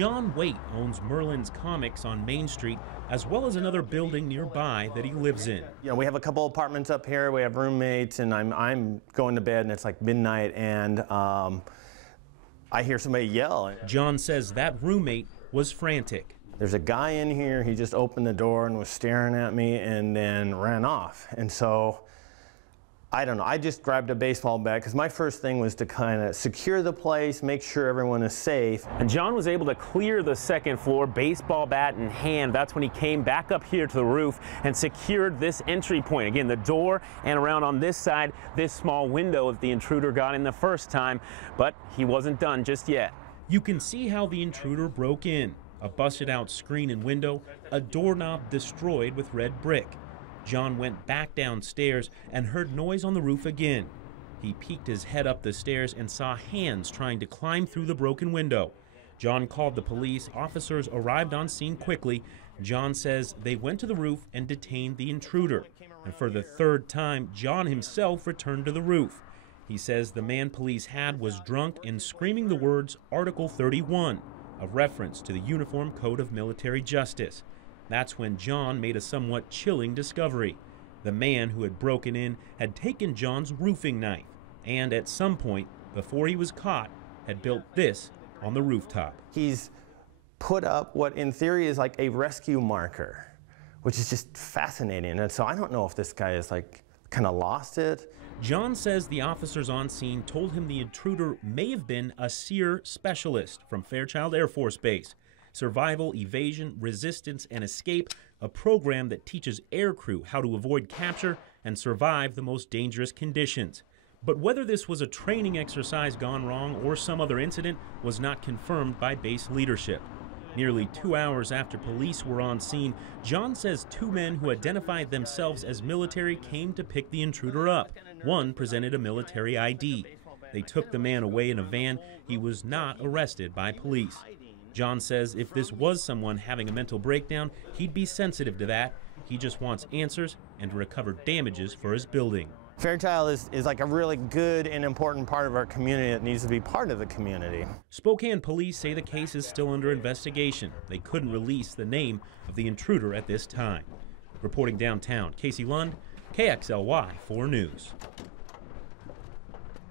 John Waite owns Merlin's Comics on Main Street, as well as another building nearby that he lives in. You know, we have a couple apartments up here. We have roommates, and I'm going to bed, and it's like midnight, and I hear somebody yell. John says that roommate was frantic. There's a guy in here. He just opened the door and was staring at me, and then ran off. And so, I don't know, I just grabbed a baseball bat because my first thing was to kind of secure the place, make sure everyone is safe. And John was able to clear the second floor, baseball bat in hand. That's when he came back up here to the roof and secured this entry point. Again, the door, and around on this side, this small window that the intruder got in the first time, but he wasn't done just yet. You can see how the intruder broke in. A busted out screen and window, a doorknob destroyed with red brick. John went back downstairs and heard noise on the roof again. He peeked his head up the stairs and saw hands trying to climb through the broken window. John called the police. Officers arrived on scene quickly. John says they went to the roof and detained the intruder. And for the third time, John himself returned to the roof. He says the man police had was drunk and screaming the words Article 31, a reference to the Uniform Code of Military Justice. That's when John made a somewhat chilling discovery. The man who had broken in had taken John's roofing knife and at some point, before he was caught, had built this on the rooftop. He's put up what in theory is like a rescue marker, which is just fascinating. And so I don't know if this guy is like kind of lost it. John says the officers on scene told him the intruder may have been a SEER specialist from Fairchild Air Force Base. Survival, Evasion, Resistance, and Escape, a program that teaches aircrew how to avoid capture and survive the most dangerous conditions. But whether this was a training exercise gone wrong or some other incident was not confirmed by base leadership. Nearly 2 hours after police were on scene, John says two men who identified themselves as military came to pick the intruder up. One presented a military ID. They took the man away in a van. He was not arrested by police. John says if this was someone having a mental breakdown, he'd be sensitive to that. He just wants answers and to recover damages for his building. Fairchild is like a really good and important part of our community that needs to be part of the community. Spokane police say the case is still under investigation. They couldn't release the name of the intruder at this time. Reporting downtown, Casey Lund, KXLY 4 News.